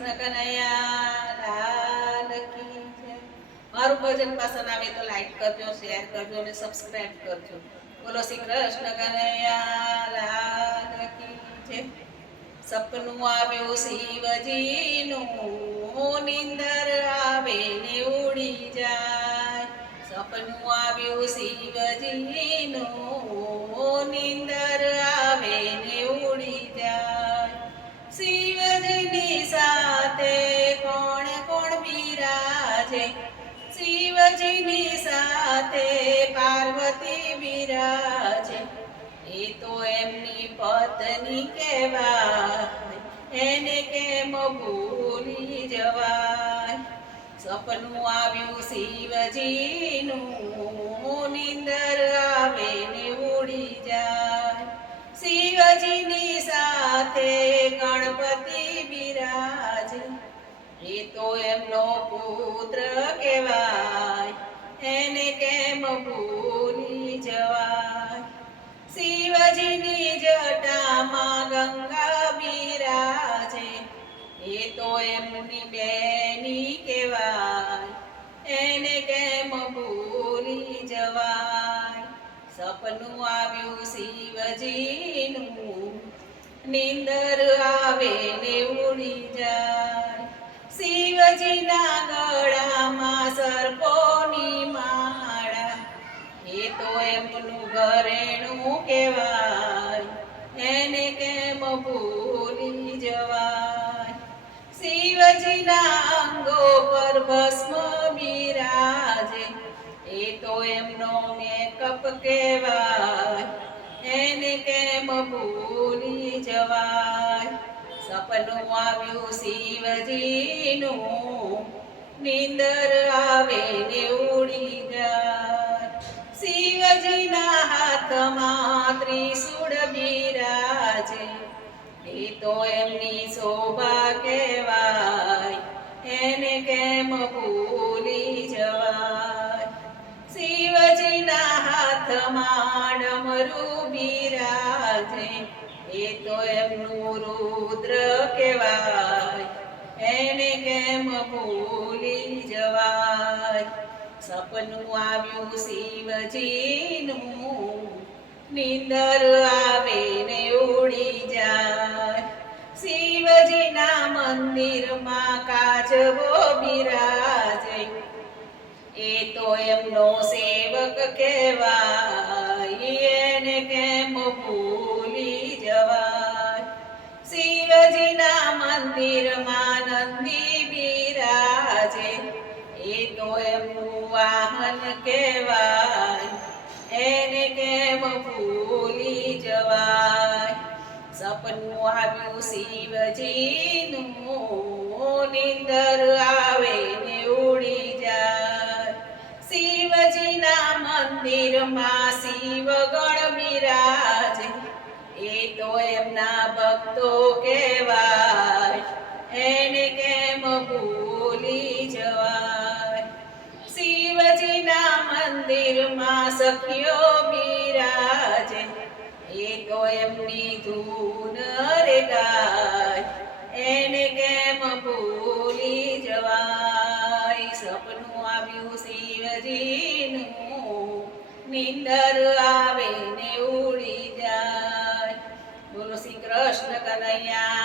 કૃષ્ણ કનૈયા લાલ કી જય. મારું ભજન પસંદ આવે તો લાઈક કરજો, શેર કરજો અને સબસ્ક્રાઇબ કરજો. બોલો શ્રી કૃષ્ણ કનૈયા લાલ કી જય. સપનું આવ્યું શિવજીનું, નિંદર આવે ને ઉડી જાય. સપનું આવ્યું શિવજીનું, નિંદર આવે ને ઉડી જાય. શિવજીની સાથે કોણ કોણ બિરાજે, શિવજીની સાથે પાર્વતી બિરાજે. એ તો એમની પત્ની કહેવાય, એને કેમ ભૂલી જવાય. સપનું આવ્યું શિવજીનું, નિંદર આવે ને ઉડી જાય. શિવજીની સાથે ગણપતિ બિરાજે, એ તો એમનો પુત્ર કહેવાય, એને કેમ ભૂલી જવાય. શિવજીની જટામાં ગંગા બિરાજે, એ તો એમની બેની કહેવાય, એને કેમ ભૂલી જવાય. સપનું આવ્યું શિવજીનું, નિંદર આવે ને ઉડી જાય. શિવજીના ગળામાં સર્પોની માળા, એ તો એમનું ઘરેણું કહેવાય, એને કેમ ભૂલી જવાય. શિવજીના અંગો પર ભસ્મ બિરાજે, એ તો એમનો મેકઅપ કહેવાય, એને કેમ ભૂલી જવાય. સપનું આવ્યું શિવજીનું, નિંદર આવે ને ઉડી જાય. શિવજીના હાથમાં ત્રિશૂળ બિરાજે, એ તો એમની શોભા કહેવાય, એને કેમ ભૂલી જવાય. શિવજીના હાથમાં ડમરું બિરાજે, એ તો એમનું રુદ્ર કહેવાય, એને કેમ ભૂલી જવાય. સપનું આવ્યું શિવજીનું, નિંદર આવે ને ઉડી જાય. શિવજીના મંદિરમાં કાચબો બિરાજે, એ તો એમનો સેવક કહેવાય, એને કેમ ભૂલી જવાય. શિવજીના મંદિરમાં નંદી બિરાજે, એ તો એમનું વાહન કહેવાય, એને કેમ ભૂલી જવાય. સપનું આવ્યું શિવજીનું, નિંદર આવે ને ઉડી જાય. શિવજીના મંદિરમાં શિવગણ બિરાજે, એ તો એમના ભક્તો કહેવાય, એને કેમ ભૂલી જવાય. શિવજીના મંદિરમાં સખીઓ બિરાજે, એ તો એમની ધૂન રે ગાય, એને કેમ ભૂલી જવાય. સપનું આવ્યું શિવજીનું, નિંદર આવે ને ઉડી જાય. બોલો શ્રી કૃષ્ણ કનૈયા